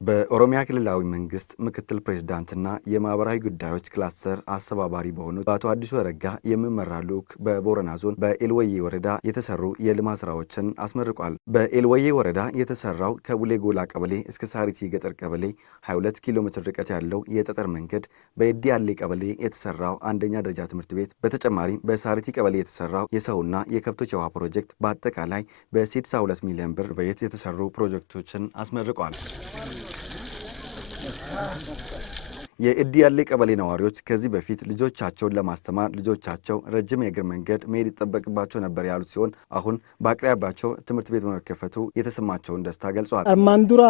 በኦሮሚያ ክልላዊ መንግስት ምክትል ፕሬዝዳንትና የማህበራዊ ጉዳዮች ክላስተር አስተባባሪ በሆኑት በአቶ አዲሱ አረጋ የሚመራ ልዑክ በቦረና ዞን በኤልወዬ ወረዳ የተሰሩ የልማት ስራዎችን አስመርቋል። በኤልወዬ ወረዳ የተሰራው ከቡሌ ጎላ ቀበሌ እስከ ሳሪቲ ገጠር ቀበሌ 22 ኪሎ ሜትር ርቀት ያለው የጠጠር መንገድ፣ በኤዲ አሌ ቀበሌ የተሰራው አንደኛ ደረጃ ትምህርት ቤት፣ በተጨማሪም በሳሪቲ ቀበሌ የተሰራው የሰውና የከብቶች የውሃ ፕሮጀክት በአጠቃላይ በ62 ሚሊዮን ብር በጀት የተሰሩ ፕሮጀክቶችን አስመርቋል። የኤዲ አሌ ቀበሌ ነዋሪዎች ከዚህ በፊት ልጆቻቸውን ለማስተማር ልጆቻቸው ረጅም የእግር መንገድ መሄድ ይጠበቅባቸው ነበር ያሉት ሲሆን አሁን በአቅራቢያቸው ትምህርት ቤት በመከፈቱ የተሰማቸውን ደስታ ገልጸዋል። አርማንዱራ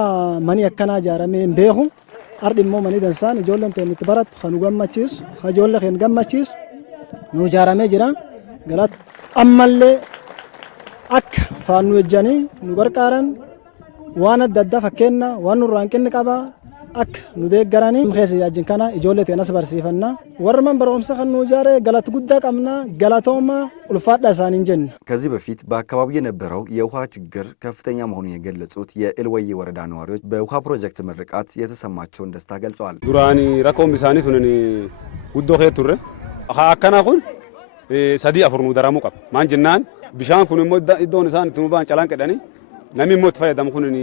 ማኒ አከና ጃራሜ እንቤሁ አርዲሞ ማኒ ደንሳን ጆለን ተምት በራት ኸኑገማቺስ ኸጆለ ኸንገማቺስ ኑ ጃራሜ ጅራ ገላት አመለ አክ ፋኑ ጀኒ ኑ ገርቃራን ዋና ዳዳ ፈከና ዋኑ ራንቅን ቀባ አክ ኑዴ ገራኒ ምኸስ ያጅን ካና ኢጆለት ያነስ በርሲፈና ወርመን በሮምሰ ከኑ ጃሬ ገላት ጉዳ ቀምና ገላቶማ ኡልፋዳ ሳኒንጀን። ከዚህ በፊት በአካባቢው የነበረው የውሃ ችግር ከፍተኛ መሆኑን የገለጹት የኤልወዬ ወረዳ ነዋሪዎች በውሃ ፕሮጀክት ምርቃት የተሰማቸውን ደስታ ገልጸዋል። ዱራኒ ረኮም ቢሳኒ ቱነኒ ጉዶ ኸቱረ አካናኹን ሰዲ አፍርኑ ደራሙ ቀብ ማንጅናን ቢሻን ኩን ሞዳ ኢዶን ሳን ቱኑባን ጫላን ቀዳኒ ነሚ ሞት ፈየዳም ኩንኒ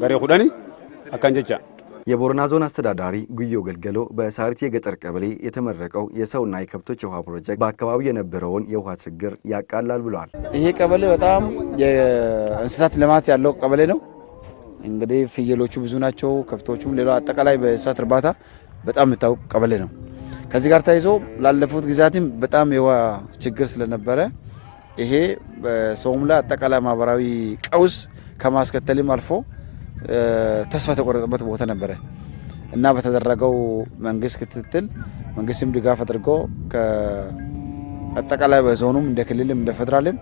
ገሬ ኹዳኒ አካንጀቻ። የቦረና ዞን አስተዳዳሪ ጉዮ ገልገሎ በሳሪቲ የገጠር ቀበሌ የተመረቀው የሰውና የከብቶች የውሃ ፕሮጀክት በአካባቢው የነበረውን የውሃ ችግር ያቃላል ብለዋል። ይሄ ቀበሌ በጣም የእንስሳት ልማት ያለው ቀበሌ ነው። እንግዲህ ፍየሎቹ ብዙ ናቸው፣ ከብቶቹም ሌላ አጠቃላይ በእንስሳት እርባታ በጣም የሚታወቅ ቀበሌ ነው። ከዚህ ጋር ተያይዞ ላለፉት ጊዜያትም በጣም የውሃ ችግር ስለነበረ ይሄ በሰውም ላይ አጠቃላይ ማህበራዊ ቀውስ ከማስከተልም አልፎ ተስፋ ተቆረጠበት ቦታ ነበረ እና በተደረገው መንግስት ክትትል መንግስትም ድጋፍ አድርጎ ከአጠቃላይ በዞኑም እንደ ክልልም እንደ ፌደራልም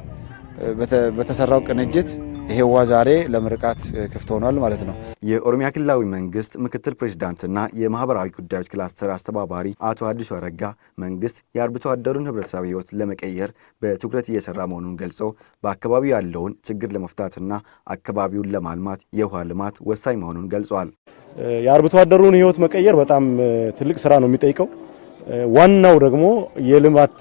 በተሰራው ቅንጅት ይሄ ውሃ ዛሬ ለምርቃት ክፍት ሆኗል ማለት ነው። የኦሮሚያ ክልላዊ መንግስት ምክትል ፕሬዝዳንትና የማህበራዊ ጉዳዮች ክላስተር አስተባባሪ አቶ አዲሱ አረጋ መንግስት የአርብቶ አደሩን ህብረተሰብ ህይወት ለመቀየር በትኩረት እየሰራ መሆኑን ገልጸው በአካባቢው ያለውን ችግር ለመፍታትና አካባቢውን ለማልማት የውሃ ልማት ወሳኝ መሆኑን ገልጸዋል። የአርብቶ አደሩን ህይወት መቀየር በጣም ትልቅ ስራ ነው የሚጠይቀው። ዋናው ደግሞ የልማት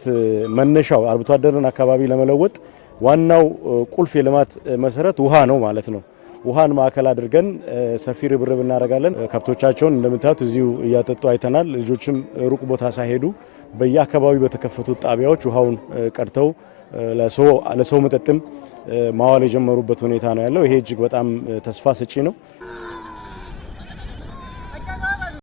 መነሻው አርብቶ አደሩን አካባቢ ለመለወጥ ዋናው ቁልፍ የልማት መሰረት ውሃ ነው ማለት ነው። ውሃን ማዕከል አድርገን ሰፊ ርብርብ እናደርጋለን። ከብቶቻቸውን እንደምታዩት እዚሁ እያጠጡ አይተናል። ልጆችም ሩቅ ቦታ ሳይሄዱ በየአካባቢው በተከፈቱት ጣቢያዎች ውሃውን ቀድተው ለሰው መጠጥም ማዋል የጀመሩበት ሁኔታ ነው ያለው። ይሄ እጅግ በጣም ተስፋ ሰጪ ነው።